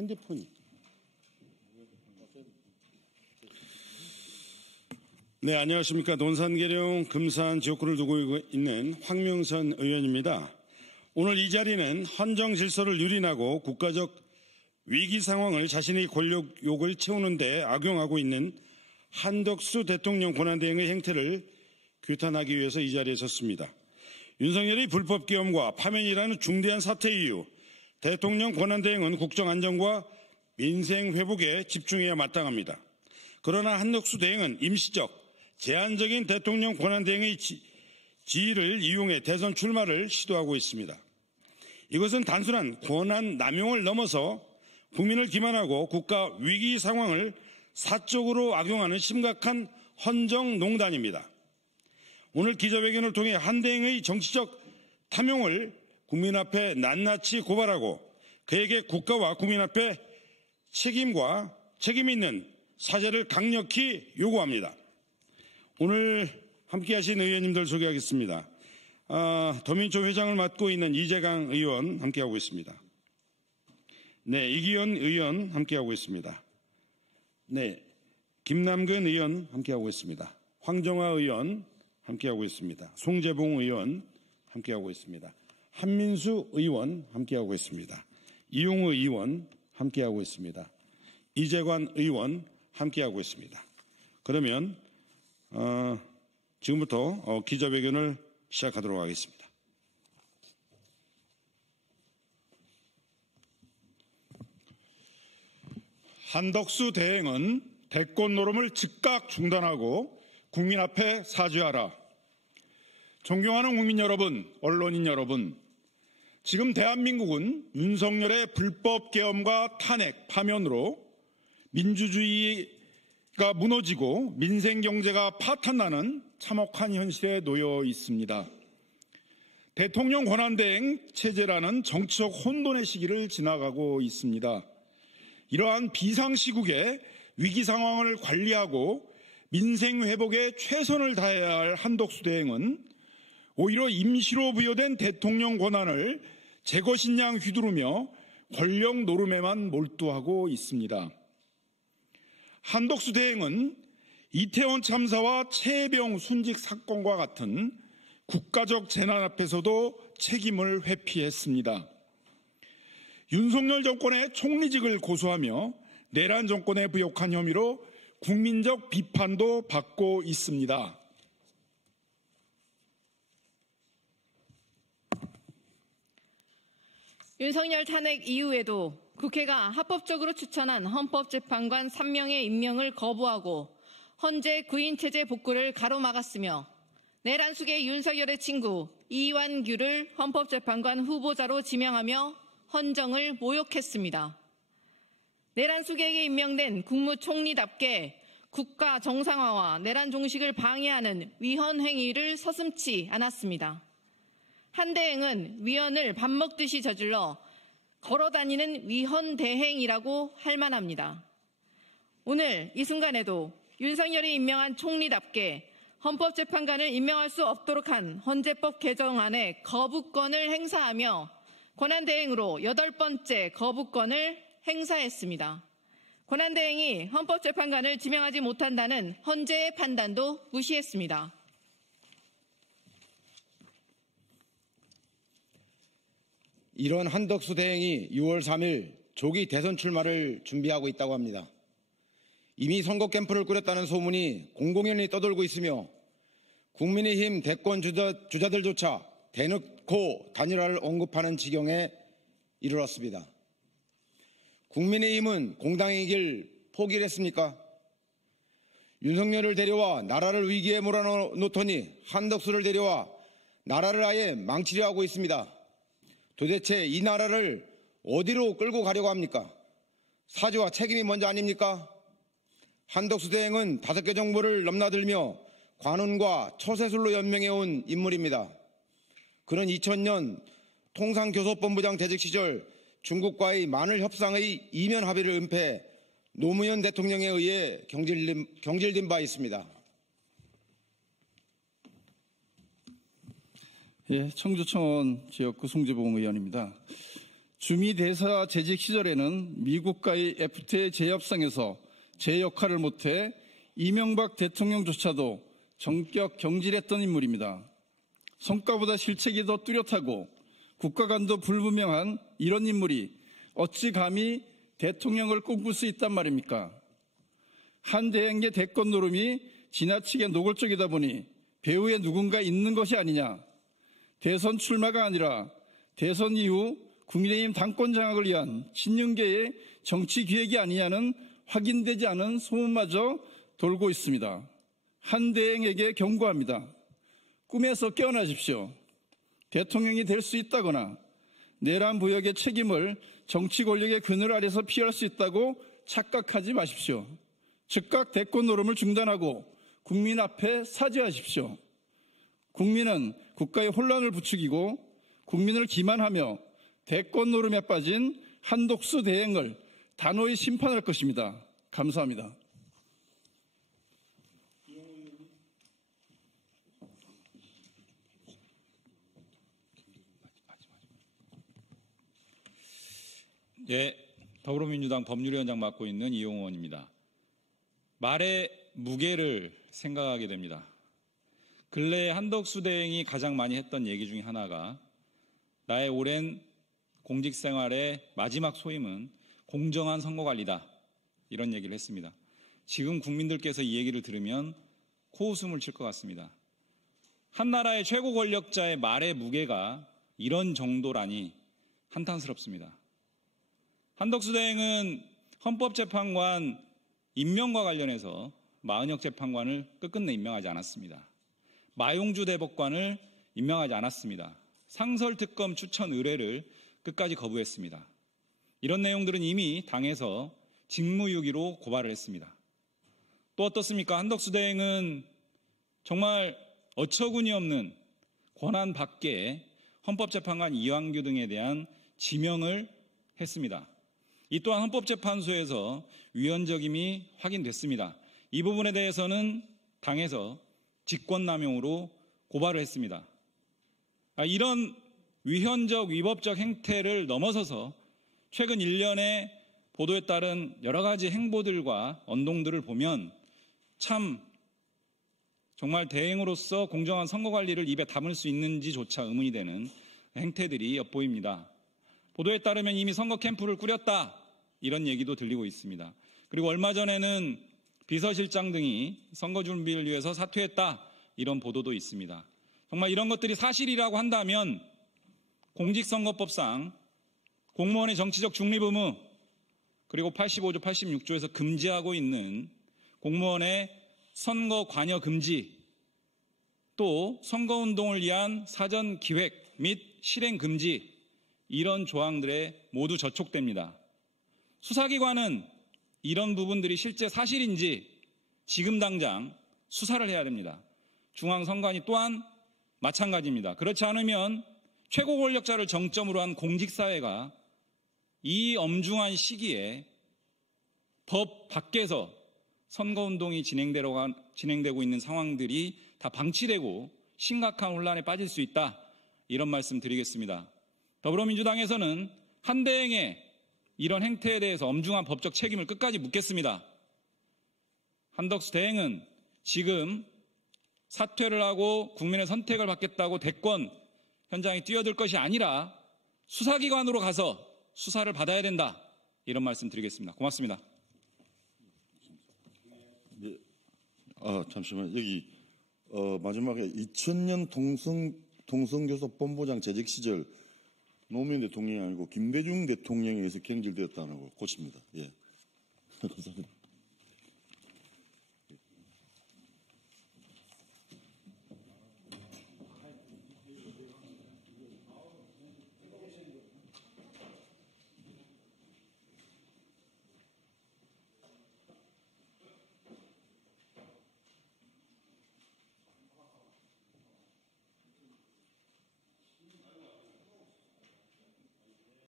핸드폰이. 네, 안녕하십니까. 논산계룡 금산 지역구를 두고 있는 황명선 의원입니다. 오늘 이 자리는 헌정 질서를 유린하고 국가적 위기 상황을 자신의 권력욕을 채우는 데 악용하고 있는 한덕수 대통령 권한대행의 행태를 규탄하기 위해서 이 자리에 섰습니다. 윤석열의 불법 계엄과 파면이라는 중대한 사태 이후 대통령 권한대행은 국정안정과 민생 회복에 집중해야 마땅합니다. 그러나 한덕수 대행은 임시적, 제한적인 대통령 권한대행의 지위를 이용해 대선 출마를 시도하고 있습니다. 이것은 단순한 권한 남용을 넘어서 국민을 기만하고 국가 위기 상황을 사적으로 악용하는 심각한 헌정농단입니다. 오늘 기자회견을 통해 한 대행의 정치적 탐욕을 국민 앞에 낱낱이 고발하고 그에게 국가와 국민 앞에 책임 있는 사죄를 강력히 요구합니다. 오늘 함께하신 의원님들 소개하겠습니다. 더민초 회장을 맡고 있는 이재강 의원 함께하고 있습니다. 네, 이기현 의원 함께하고 있습니다. 네, 김남근 의원 함께하고 있습니다. 황정화 의원 함께하고 있습니다. 송재봉 의원 함께하고 있습니다. 한민수 의원 함께하고 있습니다. 이용우 의원 함께하고 있습니다. 이재관 의원 함께하고 있습니다. 그러면 지금부터 기자회견을 시작하도록 하겠습니다. 한덕수 대행은 대권 노름을 즉각 중단하고 국민 앞에 사죄하라. 존경하는 국민 여러분, 언론인 여러분, 지금 대한민국은 윤석열의 불법 계엄과 탄핵, 파면으로 민주주의가 무너지고 민생 경제가 파탄나는 참혹한 현실에 놓여 있습니다. 대통령 권한대행 체제라는 정치적 혼돈의 시기를 지나가고 있습니다. 이러한 비상시국에 위기 상황을 관리하고 민생 회복에 최선을 다해야 할 한덕수 대행은 오히려 임시로 부여된 대통령 권한을 제 것인 양 휘두르며 권력 노름에만 몰두하고 있습니다. 한덕수 대행은 이태원 참사와 최혜병 순직 사건과 같은 국가적 재난 앞에서도 책임을 회피했습니다. 윤석열 정권의 총리직을 고수하며 내란 정권에 부역한 혐의로 국민적 비판도 받고 있습니다. 윤석열 탄핵 이후에도 국회가 합법적으로 추천한 헌법재판관 3명의 임명을 거부하고 헌재 구인체제 복구를 가로막았으며 내란 숙의 윤석열의 친구 이완규를 헌법재판관 후보자로 지명하며 헌정을 모욕했습니다. 내란 숙에게 임명된 국무총리답게 국가 정상화와 내란 종식을 방해하는 위헌 행위를 서슴지 않았습니다. 한 대행은 위헌을 밥 먹듯이 저질러 걸어다니는 위헌 대행이라고 할 만합니다. 오늘 이 순간에도 윤석열이 임명한 총리답게 헌법재판관을 임명할 수 없도록 한 헌재법 개정안의 거부권을 행사하며 권한대행으로 8번째 거부권을 행사했습니다. 권한대행이 헌법재판관을 지명하지 못한다는 헌재의 판단도 무시했습니다. 이런 한덕수 대행이 6월 3일 조기 대선 출마를 준비하고 있다고 합니다. 이미 선거 캠프를 꾸렸다는 소문이 공공연히 떠돌고 있으며 국민의힘 대권 주자들조차 대놓고 단일화를 언급하는 지경에 이르렀습니다. 국민의힘은 공당의 길 포기를 했습니까? 윤석열을 데려와 나라를 위기에 몰아놓더니 한덕수를 데려와 나라를 아예 망치려 하고 있습니다. 도대체 이 나라를 어디로 끌고 가려고 합니까? 사죄와 책임이 먼저 아닙니까? 한덕수 대행은 5개 정부를 넘나들며 관훈과 처세술로 연명해온 인물입니다. 그는 2000년 통상교섭본부장 재직 시절 중국과의 만일 협상의 이면 합의를 은폐해 노무현 대통령에 의해 경질된 바 있습니다. 예, 청주청원 지역구 송재봉 의원입니다. 주미 대사 재직 시절에는 미국과의 FTA 재협상에서 제 역할을 못해 이명박 대통령조차도 전격 경질했던 인물입니다. 성과보다 실책이 더 뚜렷하고 국가관도 불분명한 이런 인물이 어찌 감히 대통령을 꿈꿀 수 있단 말입니까? 한 대행의 대권 노름이 지나치게 노골적이다 보니 배후에 누군가 있는 것이 아니냐, 대선 출마가 아니라 대선 이후 국민의힘 당권 장악을 위한 친윤계의 정치 기획이 아니냐는 확인되지 않은 소문마저 돌고 있습니다. 한 대행에게 경고합니다. 꿈에서 깨어나십시오. 대통령이 될 수 있다거나 내란 부역의 책임을 정치 권력의 그늘 아래서 피할 수 있다고 착각하지 마십시오. 즉각 대권 노름을 중단하고 국민 앞에 사죄하십시오. 국민은 국가의 혼란을 부추기고 국민을 기만하며 대권 노름에 빠진 한독수 대행을 단호히 심판할 것입니다. 감사합니다. 예, 더불어민주당 법률위원장 맡고 있는 이용호 의원입니다. 말의 무게를 생각하게 됩니다. 근래에 한덕수 대행이 가장 많이 했던 얘기 중에 하나가 나의 오랜 공직생활의 마지막 소임은 공정한 선거관리다, 이런 얘기를 했습니다. 지금 국민들께서 이 얘기를 들으면 코웃음을 칠 것 같습니다. 한 나라의 최고 권력자의 말의 무게가 이런 정도라니 한탄스럽습니다. 한덕수 대행은 헌법재판관 임명과 관련해서 마은혁 재판관을 끝끝내 임명하지 않았습니다. 마용주 대법관을 임명하지 않았습니다. 상설특검 추천 의뢰를 끝까지 거부했습니다. 이런 내용들은 이미 당에서 직무유기로 고발을 했습니다. 또 어떻습니까? 한덕수 대행은 정말 어처구니 없는 권한 밖에 헌법재판관 이완규 등에 대한 지명을 했습니다. 이 또한 헌법재판소에서 위헌적임이 확인됐습니다. 이 부분에 대해서는 당에서 직권남용으로 고발을 했습니다. 이런 위헌적, 위법적 행태를 넘어서서 최근 1년의 보도에 따른 여러 가지 행보들과 언동들을 보면 참 정말 대행으로서 공정한 선거관리를 입에 담을 수 있는지조차 의문이 되는 행태들이 엿보입니다. 보도에 따르면 이미 선거 캠프를 꾸렸다, 이런 얘기도 들리고 있습니다. 그리고 얼마 전에는 비서실장 등이 선거 준비를 위해서 사퇴했다, 이런 보도도 있습니다. 정말 이런 것들이 사실이라고 한다면 공직선거법상 공무원의 정치적 중립 의무, 그리고 85조, 86조에서 금지하고 있는 공무원의 선거 관여 금지, 또 선거운동을 위한 사전 기획 및 실행 금지, 이런 조항들에 모두 저촉됩니다. 수사기관은 이런 부분들이 실제 사실인지 지금 당장 수사를 해야 됩니다. 중앙선관위 또한 마찬가지입니다. 그렇지 않으면 최고 권력자를 정점으로 한 공직사회가 이 엄중한 시기에 법 밖에서 선거운동이 진행되고 있는 상황들이 다 방치되고 심각한 혼란에 빠질 수 있다, 이런 말씀 드리겠습니다. 더불어민주당에서는 한 대행의 이런 행태에 대해서 엄중한 법적 책임을 끝까지 묻겠습니다. 한덕수 대행은 지금 사퇴를 하고 국민의 선택을 받겠다고 대권 현장에 뛰어들 것이 아니라 수사기관으로 가서 수사를 받아야 된다, 이런 말씀 드리겠습니다. 고맙습니다. 네. 잠시만, 여기 마지막에 2000년 동성교섭본부장 재직 시절 노무현 대통령이 아니고 김대중 대통령에 의해서 경질되었다는 걸 고칩니다. 예. 감사합니다.